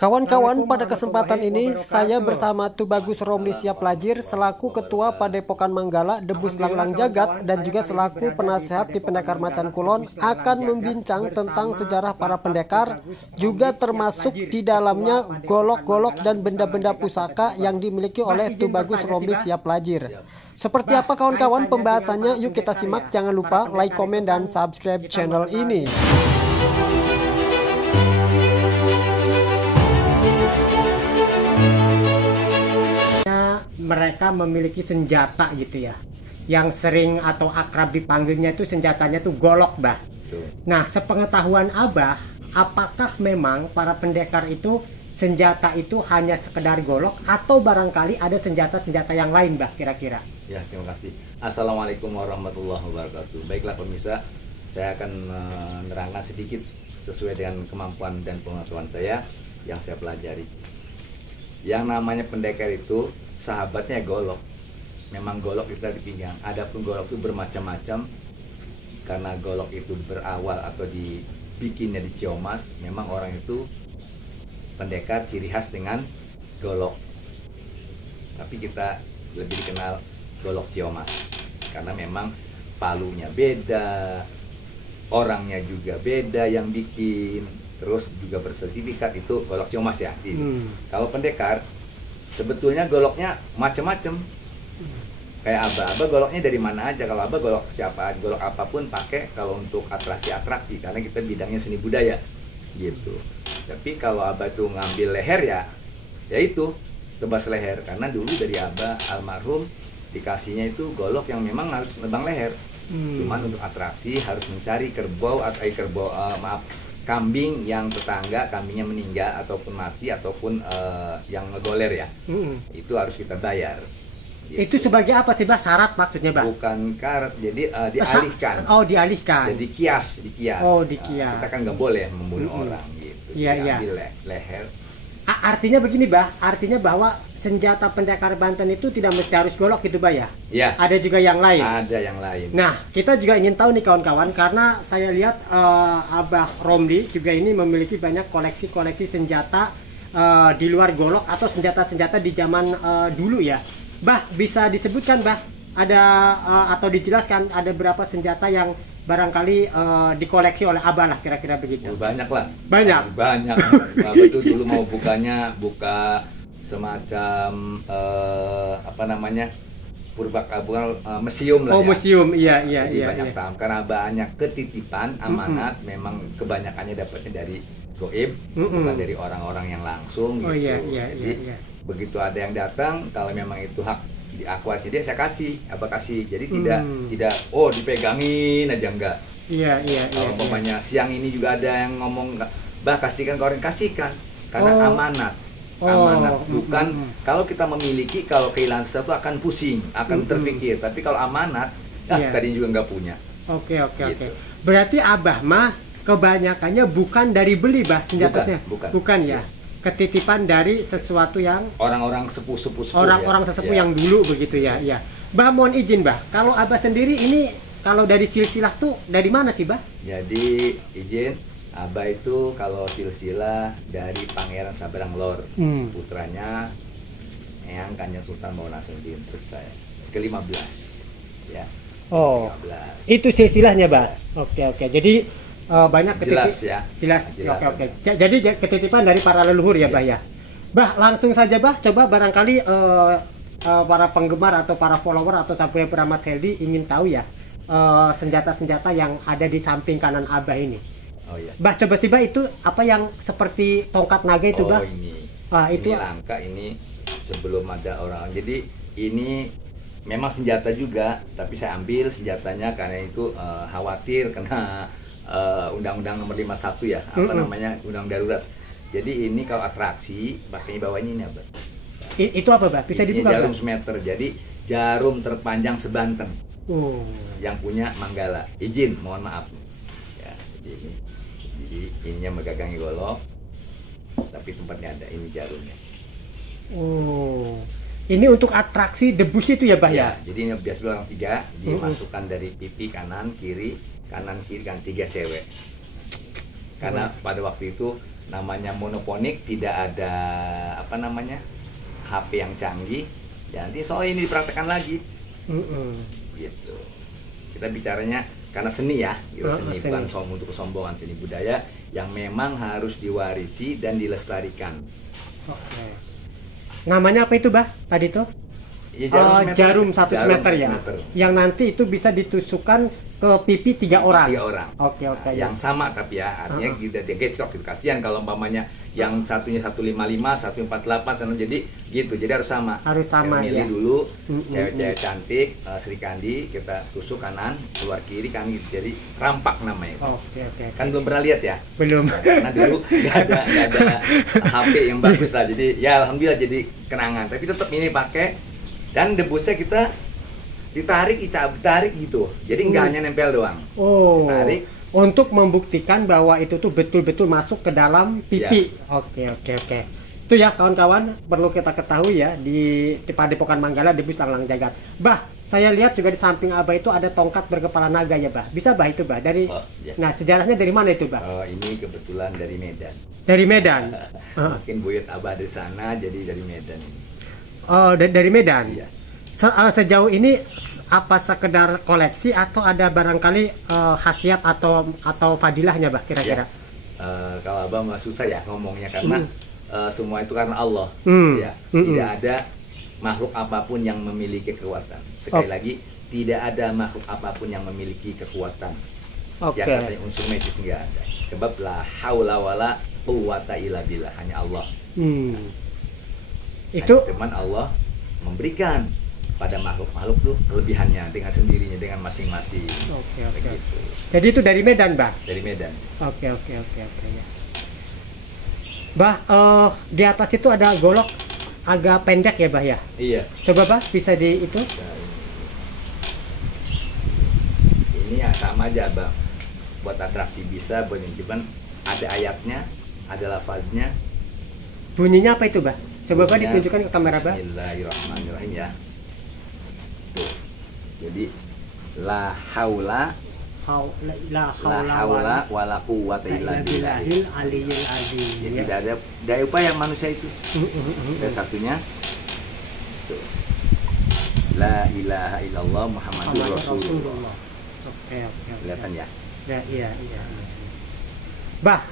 Kawan-kawan, pada kesempatan ini saya bersama Tubagus Romli Siap Lajir selaku Ketua Padepokan Manggala Debus Langlang Jagat dan juga selaku penasehat di Pendekar Macan Kulon akan membincang tentang sejarah para pendekar, juga termasuk di dalamnya golok-golok dan benda-benda pusaka yang dimiliki oleh Tubagus Romli Siap Lajir. Seperti apa kawan-kawan pembahasannya? Yuk kita simak, jangan lupa like, komen, dan subscribe channel ini. Mereka memiliki senjata gitu ya, yang sering atau akrab dipanggilnya itu senjatanya tuh golok, Bah. Nah, sepengetahuan Abah, apakah memang para pendekar itu senjata itu hanya sekedar golok atau barangkali ada senjata-senjata yang lain, Bah, kira-kira? Ya, terima kasih. Assalamualaikum warahmatullahi wabarakatuh. Baiklah pemirsa, saya akan menerangkan sedikit sesuai dengan kemampuan dan pengetahuan saya yang saya pelajari. Yang namanya pendekar itu sahabatnya golok. Memang golok itu di pinggang. Adapun golok itu bermacam-macam. Karena golok itu berawal atau dibikinnya di Ciomas, memang orang itu pendekar ciri khas dengan golok. Tapi kita lebih dikenal golok Ciomas karena memang palunya beda, orangnya juga beda yang bikin, terus juga bersertifikat itu golok Ciomas ya. Kalau pendekar sebetulnya goloknya macam-macam. Kayak Abah goloknya dari mana aja. Kalau Abah golok siapa, golok apapun pakai kalau untuk atraksi karena kita bidangnya seni budaya gitu. Tapi kalau Abah tuh ngambil leher ya itu tebas leher, karena dulu dari Abah almarhum dikasihnya itu golok yang memang harus nebang leher. Cuman untuk atraksi harus mencari kambing yang tetangga, kambingnya meninggal ataupun mati ataupun yang ngegoler ya, itu harus kita bayar. Gitu. Itu sebagai apa sih, Bah? Syarat maksudnya, Bah? Bukan karet, jadi dialihkan. Oh, dialihkan. Jadi kias. Oh, dikias. Kita kan nggak boleh membunuh orang gitu. Iya. Leher. Artinya begini, Bah. Artinya bahwa senjata pendekar Banten itu tidak mesti harus golok gitu, Bah, ya? Iya. Ada juga yang lain. Ada yang lain. Nah, kita juga ingin tahu nih kawan-kawan, karena saya lihat Abah Romli juga ini memiliki banyak koleksi-koleksi senjata di luar golok atau senjata-senjata di zaman dulu ya. Bah, bisa disebutkan, Bah, ada atau dijelaskan ada berapa senjata yang barangkali dikoleksi oleh Abah lah, kira-kira begitu? Banyak lah. Banyak. Abah itu dulu mau buka semacam museum lah. Oh, ya. museum, iya. Jadi banyak tamu karena banyak ketitipan amanat, memang kebanyakannya dapatnya dari goib, bukan dari orang-orang yang langsung gitu. Jadi begitu ada yang datang, kalau memang itu hak diakuat, jadi saya kasih, Abah kasih. Jadi tidak dipegangin aja, enggak. Iya. Kalau umpamanya siang ini juga ada yang ngomong, Bah kasihkan ke orang, kasihkan karena amanat. Bukan kalau kita memiliki, kalau kehilangan sesuatu akan pusing, akan terpikir. Tapi kalau amanat, tadi juga nggak punya. Oke. Berarti Abah mah kebanyakannya bukan dari beli, Bah, senjatanya. Bukan ya. Ketitipan dari sesuatu yang orang-orang sesepuh yang dulu begitu ya. Iya. Bah, mohon izin, Bah. Kalau Abah sendiri ini kalau dari silsilah tuh dari mana sih, Bah? Jadi izin, Abah itu kalau silsilah dari Pangeran Sabrang Lor, putranya Eyang Kanjeng Sultan Mauna Sendin, terus saya ke-15 ya. Oh, 15. Itu silsilahnya, Bah. Oke. Jadi banyak jelas ya. Jelas. Oke. Jadi ketitipan dari para leluhur ya, Bah ya. Bah, langsung saja, Bah, coba barangkali para penggemar atau para follower atau sampai Beramat Heldi ingin tahu ya senjata-senjata yang ada di samping kanan Abah ini. Oh iya. Bah, coba sih, Bah, itu apa yang seperti tongkat naga itu, Bah? Ini langka, ini sebelum ada orang. Jadi ini memang senjata juga, tapi saya ambil senjatanya karena itu khawatir kena Undang-Undang nomor 51 ya, namanya Undang darurat. Jadi ini kalau atraksi, makanya bawahnya ini apa? Itu apa, Bah? Bisa dibuka, jarum semeter, jadi jarum terpanjang sebanten. Yang punya Manggala. Izin, mohon maaf. Ya, jadi ininya megagangi golok, tapi tempatnya ada, ini jarumnya. Ini untuk atraksi debus itu ya, Bah ya? Jadi ini biasa orang 3, dimasukkan dari pipi kanan kiri kan 3 cewek. Karena pada waktu itu namanya monoponik, tidak ada apa namanya HP yang canggih. Ya, nanti soal ini dipraktekkan lagi. Gitu. Kita bicaranya karena seni ya, gitu. Seni bukan untuk kesombongan, seni budaya yang memang harus diwarisi dan dilestarikan. Oke. Namanya apa itu, Bah? Tadi tuh? Ya, jarum 1 meter ya. Yang nanti itu bisa ditusukkan ke pipi 3 orang. 3 orang. Oke. Nah, yang sama tapi ya, artinya dia gecrok gitu. Kasihan kalau umpamanya yang satunya 155, 148 sama, jadi gitu. Jadi harus sama. Harus sama milih ya. dulu cewek-cewek cantik, Sri Kandi, kita tusuk kanan, keluar kiri kan gitu. Jadi rampak namanya. Oke. Kan belum pernah lihat ya? Belum. Karena dulu nggak ada HP yang bagus lah. Jadi ya alhamdulillah jadi kenangan. Tapi tetap ini pakai, dan debusnya kita ditarik gitu. Jadi nggak hanya nempel doang. Tarik untuk membuktikan bahwa itu tuh betul-betul masuk ke dalam pipi. Ya. Oke. Itu ya kawan-kawan, perlu kita ketahui ya di Padepokan Manggala Debus Langlang Jagat. Bah, saya lihat juga di samping Abah itu ada tongkat berkepala naga ya, Bah. Bisa, Bah, itu, Bah? Dari ya. Nah, sejarahnya dari mana itu, Bah? Ini kebetulan dari Medan. Dari Medan. Mungkin buyut Abah dari sana, jadi dari Medan ini. Dari Medan. Iya. Sejauh ini apa sekedar koleksi atau ada barangkali khasiat atau fadilahnya, Bah, kira-kira? Ya. Kalau Abah mah susah ya ngomongnya karena semua itu karena Allah. Ya. Tidak ada makhluk apapun yang memiliki kekuatan. Sekali lagi, tidak ada makhluk apapun yang memiliki kekuatan. Yang katanya unsur medis nggak ada. Sebab la haula wala quwata illa billah, hanya Allah. Itu cuman Allah memberikan pada makhluk-makhluk tuh kelebihannya dengan sendirinya, dengan masing-masing. Oke. Jadi itu dari Medan, Bah? Dari Medan. Oke ya. Bah, di atas itu ada golok agak pendek ya, Bah ya? Iya. Coba, Bah, bisa di itu? Ini ya sama aja, Bang. Buat atraksi bisa, buat cuman ada ayatnya, ada lafaznya. Bunyinya apa itu, Bah? Coba, Bah, ditunjukkan ke kamera, Bah. Bismillahirrahmanirrahim ya. Tuh. Jadi la haula wala quwwata illa billahil aliyyil azim. Jadi tidak ada daya upaya manusia itu. Dan satunya tuh. La ilaha illallah Muhammadur Rasulullah. Oke. Kelihatan ya? Iya. Bah,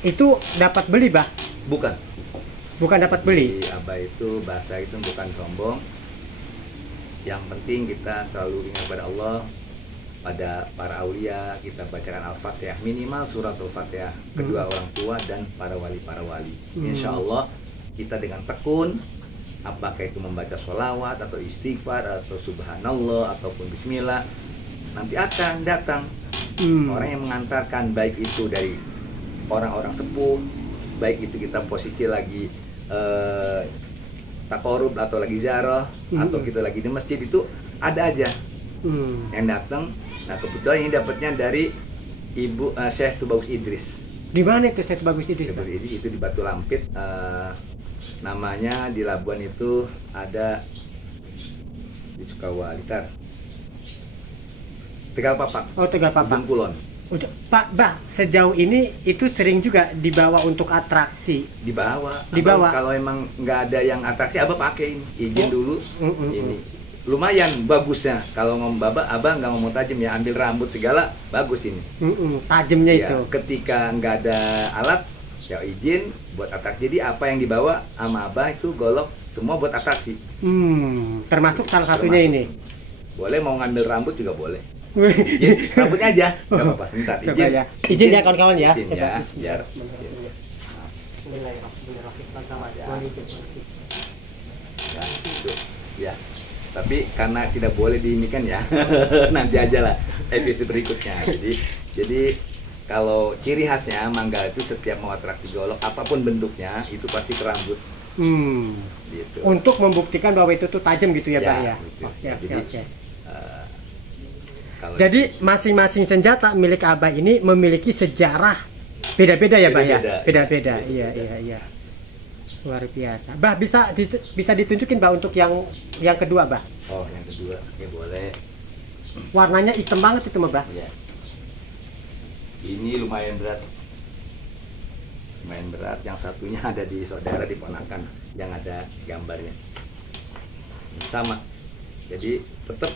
itu dapat beli, Bah? Bukan dapat beli. Di Abah itu bahasa itu bukan sombong. Yang penting kita selalu ingat pada Allah, pada para aulia, kita bacakan Al-Fatihah, minimal surat Al-Fatihah, kedua orang tua dan para wali. Insya Allah kita dengan tekun, apakah itu membaca sholawat atau istighfar atau subhanallah ataupun bismillah, nanti akan datang orang yang mengantarkan, baik itu dari orang-orang sepuh, baik itu kita posisi lagi takorub atau lagi ziarah atau kita lagi di masjid, itu ada aja yang datang. Nah, kebetulan ini dapatnya dari Ibu Syekh Tubagus Idris. Di mana itu Syekh Tubagus Idris? Itu di Batu Lampit. Namanya di Labuan itu ada di Sukawalitar. Tegal Papak. Tegal Papak. Ujung Kulon. Pak, Bah, sejauh ini itu sering juga dibawa untuk atraksi. Dibawa. Kalau emang nggak ada yang atraksi, Abah pakai ini. Izin dulu. Ini lumayan bagusnya. Kalau Abah nggak ngomong tajam ya, ambil rambut segala bagus ini. Tajamnya ya, itu. Ketika nggak ada alat, ya izin buat atraksi. Jadi apa yang dibawa sama Abah itu golok semua buat atraksi. Termasuk salah satunya ini. Boleh mau ngambil rambut juga boleh. Izin, rambutnya aja, nggak apa-apa. Bentar, izin ya kawan-kawan ya. Izin ya, biar. Ya, tapi karena tidak boleh diinikan ya, nanti aja lah episode berikutnya. Jadi kalau ciri khasnya Manggala itu setiap mau atraksi golok, apapun bentuknya, itu pasti ke rambut. Gitu. Untuk membuktikan bahwa itu tuh tajam gitu ya, Pak ya. Oke. Jadi masing-masing senjata milik Abah ini memiliki sejarah beda-beda ya, Bah ya? Beda-beda. Iya. Luar biasa. Bah, bisa ditunjukin, Bah, untuk yang kedua, Bah? Oh, yang kedua. Ya boleh. Warnanya hitam banget itu, Bah? Iya. Ini lumayan berat. lumayan berat. Yang satunya ada di saudara, di ponakan yang ada gambarnya. Sama. Jadi tetap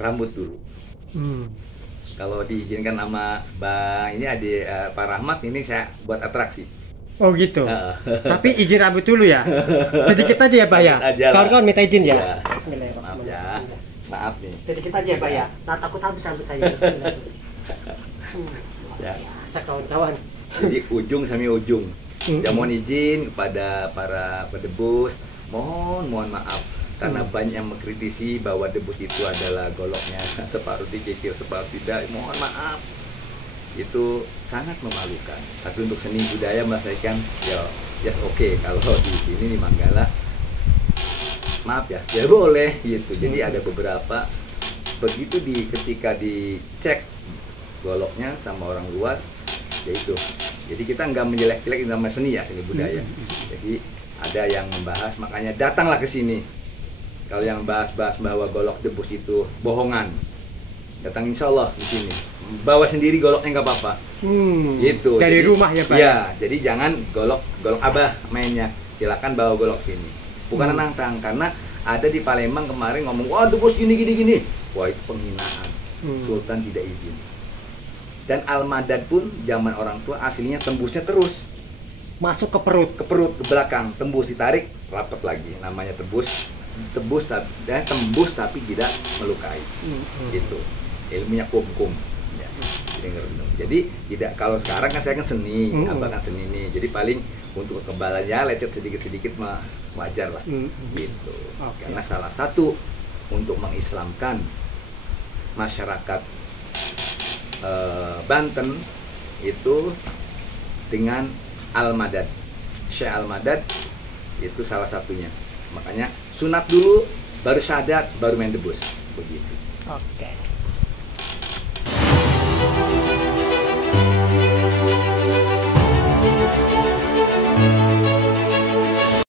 rambut dulu. Kalau diizinkan sama Bang ini adik Pak Rahmat, ini saya buat atraksi. Oh gitu. Tapi izin rambut dulu ya. Sedikit aja ya, Pak ya. Kawan-kawan minta izin ya. Ya. Maaf ya. Maaf nih. Sedikit aja ya, Pak ya. Nah, takut habis rambut saya. Ya. Biasa kawan-kawan. Jadi ujung sampai ujung. Ya, mohon izin kepada para pedebus, mohon maaf karena banyak yang mengkritisi bahwa debus itu adalah goloknya separuh dikikir, separuh tidak. Mohon maaf, itu sangat memalukan. Tapi untuk seni budaya melestarikan, ya yes, oke. Kalau di sini di Manggala, maaf ya, ya boleh gitu. Jadi ada beberapa begitu ketika dicek goloknya sama orang luar, ya itu. Jadi kita nggak menjelek-jelek nama seni ya, seni budaya. Jadi ada yang membahas, makanya datanglah ke sini. Kalau yang bahas-bahas bahwa golok debus itu bohongan, datang insya Allah di sini. Bawa sendiri goloknya nggak apa-apa. Gitu. Dari jadi, rumah ya Pak? Ya, jadi jangan golok Abah mainnya. Silakan bawa golok sini. Bukan nantang, karena ada di Palembang kemarin ngomong, wah debus gini. Wah itu penghinaan. Sultan tidak izin. Dan Al-Madad pun zaman orang tua aslinya tembusnya terus. Masuk ke perut, ke belakang, tembus ditarik, rapat lagi. Namanya tembus tapi tidak melukai. Gitu. Ilmunya kum. Ya. Jadi tidak, kalau sekarang kan saya kan seni, Abah kan seni nih. Jadi paling untuk kekebalannya lecet sedikit mah wajar lah. Gitu. Karena salah satu untuk mengislamkan masyarakat Banten itu dengan Al-Madad. Syekh Al-Madad itu salah satunya. Makanya sunat dulu, baru syahadat, baru main debus. Begitu. Oke.